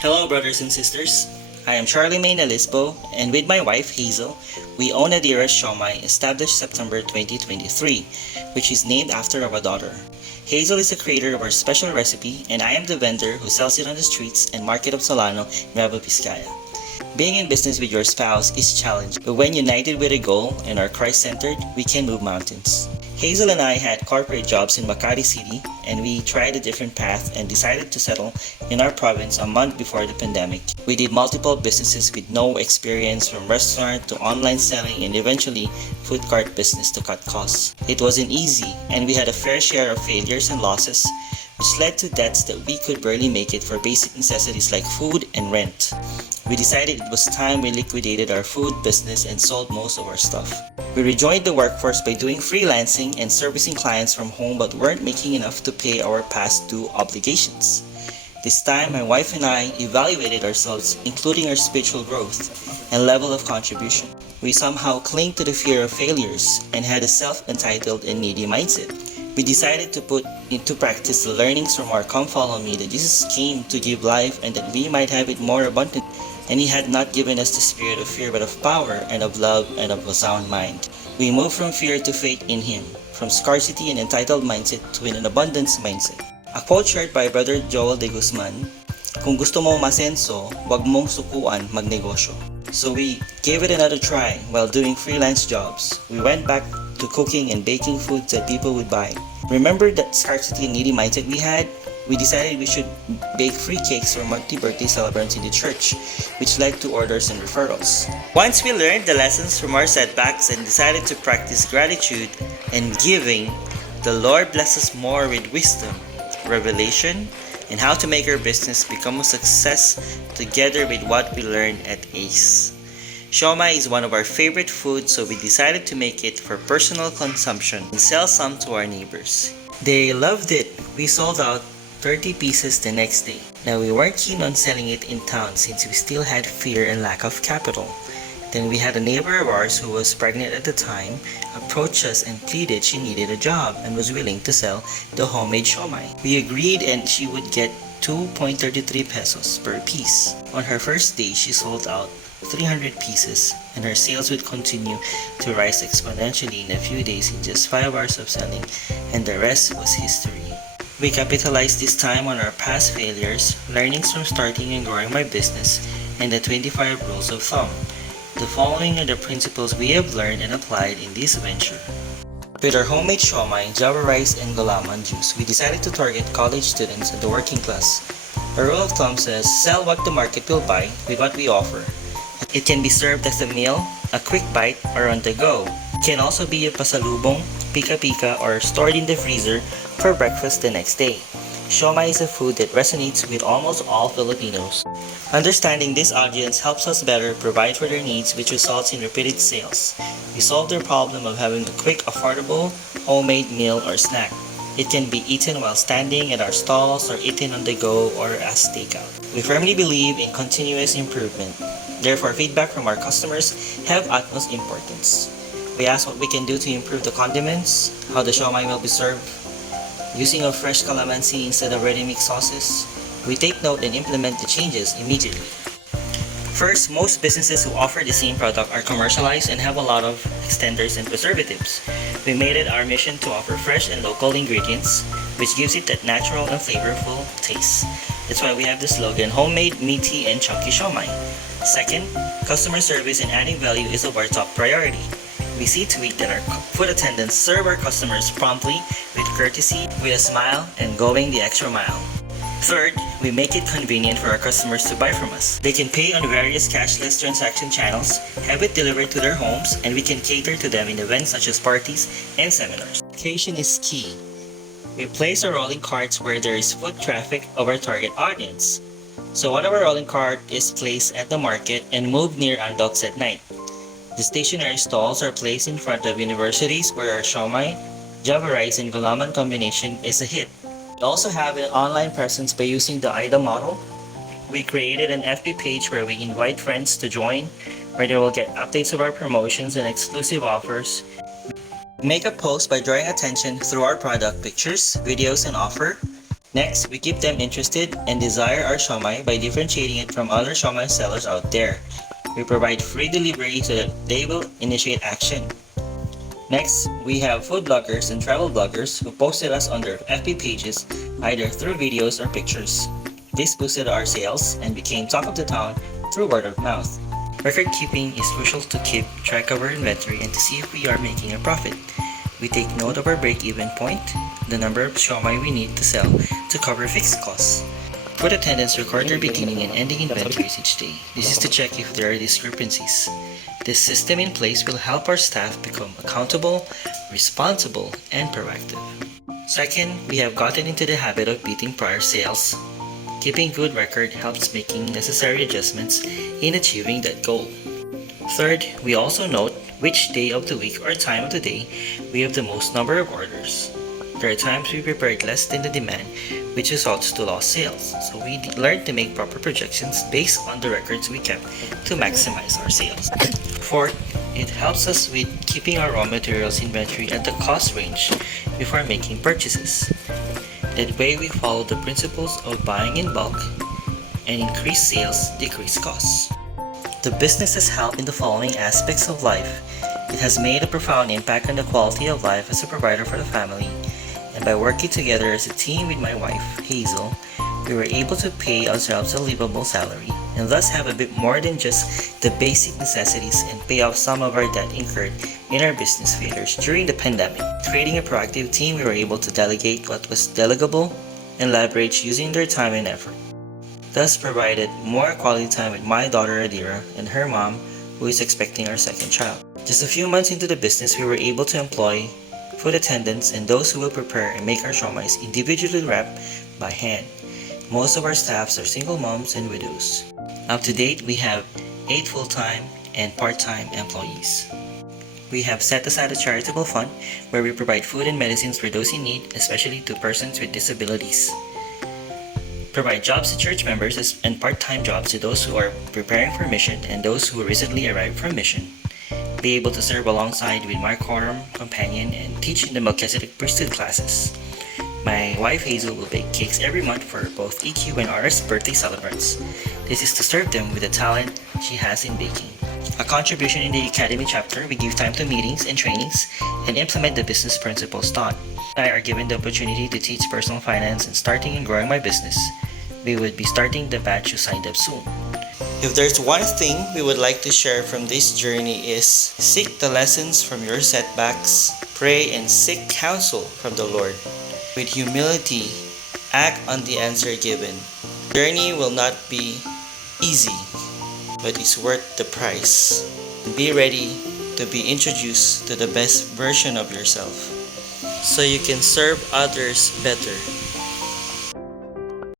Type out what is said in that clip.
Hello, brothers and sisters. I am Charlemagne Alispo, and with my wife Hazel, we own Adira's Shomai established September 2023, which is named after our daughter. Hazel is the creator of our special recipe, and I am the vendor who sells it on the streets and market of Solano, Nueva Vizcaya. Being in business with your spouse is challenging, but when united with a goal and are Christ-centered, we can move mountains. Hazel and I had corporate jobs in Makati City, and we tried a different path and decided to settle in our province a month before the pandemic. We did multiple businesses with no experience, from restaurant to online selling and eventually food cart business to cut costs. It wasn't easy, and we had a fair share of failures and losses, which led to debts that we could barely make it for basic necessities like food and rent. We decided it was time we liquidated our food business and sold most of our stuff. We rejoined the workforce by doing freelancing and servicing clients from home, but weren't making enough to pay our past due obligations. This time, my wife and I evaluated ourselves, including our spiritual growth and level of contribution. We somehow cling to the fear of failures and had a self-entitled and needy mindset. We decided to put into practice the learnings from our Come Follow Me, that Jesus came to give life and that we might have it more abundantly. And He had not given us the spirit of fear, but of power and of love and of a sound mind. We moved from fear to faith in Him, from scarcity and entitled mindset to an abundance mindset. A quote shared by Brother Joel de Guzman, "Kung gusto mo masenso, wag mong sukuan magnegosyo." So we gave it another try while doing freelance jobs. We went back to cooking and baking foods that people would buy. Remember that scarcity and needy mindset we had? We decided we should bake free cakes for monthly birthday celebrants in the church, which led to orders and referrals. Once we learned the lessons from our setbacks and decided to practice gratitude and giving, the Lord blessed us more with wisdom, revelation, and how to make our business become a success together with what we learned at ACE. Shomai is one of our favorite foods, so we decided to make it for personal consumption and sell some to our neighbors. They loved it. We sold out 30 pieces the next day. Now, we weren't keen on selling it in town since we still had fear and lack of capital. Then we had a neighbor of ours who was pregnant at the time approach us and pleaded she needed a job and was willing to sell the homemade shomai. We agreed, and she would get 2.33 pesos per piece. On her first day, she sold out 300 pieces, and her sales would continue to rise exponentially in a few days in just 5 hours of selling, and the rest was history. We capitalized this time on our past failures, learnings from starting and growing my business, and the 25 rules of thumb. The following are the principles we have learned and applied in this venture. With our homemade shomai, java rice, and gulaman juice, we decided to target college students and the working class. A rule of thumb says, sell what the market will buy with what we offer. It can be served as a meal, a quick bite, or on the go. It can also be a pasalubong, pika-pika, or stored in the freezer for breakfast the next day. Shomai is a food that resonates with almost all Filipinos. Understanding this audience helps us better provide for their needs, which results in repeated sales. We solve their problem of having a quick, affordable, homemade meal or snack. It can be eaten while standing at our stalls or eaten on the go or as takeout. We firmly believe in continuous improvement. Therefore, feedback from our customers have utmost importance. We ask what we can do to improve the condiments, how the shomai will be served, using of fresh calamansi instead of ready-mix sauces. We take note and implement the changes immediately. First, most businesses who offer the same product are commercialized and have a lot of extenders and preservatives. We made it our mission to offer fresh and local ingredients, which gives it that natural and flavorful taste. That's why we have the slogan, homemade, meaty, and chunky shomai. Second, customer service and adding value is of our top priority. We see to it that our food attendants serve our customers promptly, with courtesy, with a smile, and going the extra mile. Third, we make it convenient for our customers to buy from us. They can pay on various cashless transaction channels, have it delivered to their homes, and we can cater to them in events such as parties and seminars. Location is key. We place our rolling carts where there is foot traffic of our target audience. So one of our rolling cart is placed at the market and moved near Andox at night. The stationary stalls are placed in front of universities where our shomai, java rice, and gulaman combination is a hit. We also have an online presence by using the AIDA model. We created an FB page where we invite friends to join, where they will get updates of our promotions and exclusive offers. We make a post by drawing attention through our product pictures, videos, and offer. Next, we keep them interested and desire our siomai by differentiating it from other siomai sellers out there. We provide free delivery so that they will initiate action. Next, we have food bloggers and travel bloggers who posted us on their FB pages either through videos or pictures. This boosted our sales and became talk of the town through word of mouth. Record keeping is crucial to keep track of our inventory and to see if we are making a profit. We take note of our break-even point, the number of siomai we need to sell to cover fixed costs. Food attendants record their beginning and ending inventories each day. This is to check if there are discrepancies. This system in place will help our staff become accountable, responsible, and proactive. Second, we have gotten into the habit of beating prior sales. Keeping good record helps making necessary adjustments in achieving that goal. Third, we also note which day of the week or time of the day we have the most number of orders. There are times we prepared less than the demand, which results to lost sales. So we learned to make proper projections based on the records we kept to maximize our sales. Fourth, it helps us with keeping our raw materials inventory at the cost range before making purchases. That way we follow the principles of buying in bulk and increase sales, decrease costs. The business has helped in the following aspects of life. It has made a profound impact on the quality of life as a provider for the family, and by working together as a team with my wife, Hazel, we were able to pay ourselves a livable salary and thus have a bit more than just the basic necessities and pay off some of our debt incurred in our business failures during the pandemic. Creating a proactive team, we were able to delegate what was delegable and leverage using their time and effort. Thus provided more quality time with my daughter Adira and her mom, who is expecting our second child. Just a few months into the business, we were able to employ food attendants and those who will prepare and make our siomais individually wrapped by hand. Most of our staffs are single moms and widows. Up to date, we have 8 full-time and part-time employees. We have set aside a charitable fund where we provide food and medicines for those in need, especially to persons with disabilities. Provide jobs to church members and part-time jobs to those who are preparing for mission and those who recently arrived from mission. Be able to serve alongside with my quorum companion and teach in the Melchizedek priesthood classes. My wife Hazel will bake cakes every month for both EQ and RS birthday celebrants. This is to serve them with the talent she has in baking. A contribution in the Academy chapter, we give time to meetings and trainings and implement the business principles taught. I are given the opportunity to teach personal finance and starting and growing my business. We would be starting the batch who signed up soon. If there's one thing we would like to share from this journey is seek the lessons from your setbacks, pray and seek counsel from the Lord. With humility, act on the answer given. The journey will not be easy, but it's worth the price. Be ready to be introduced to the best version of yourself so you can serve others better.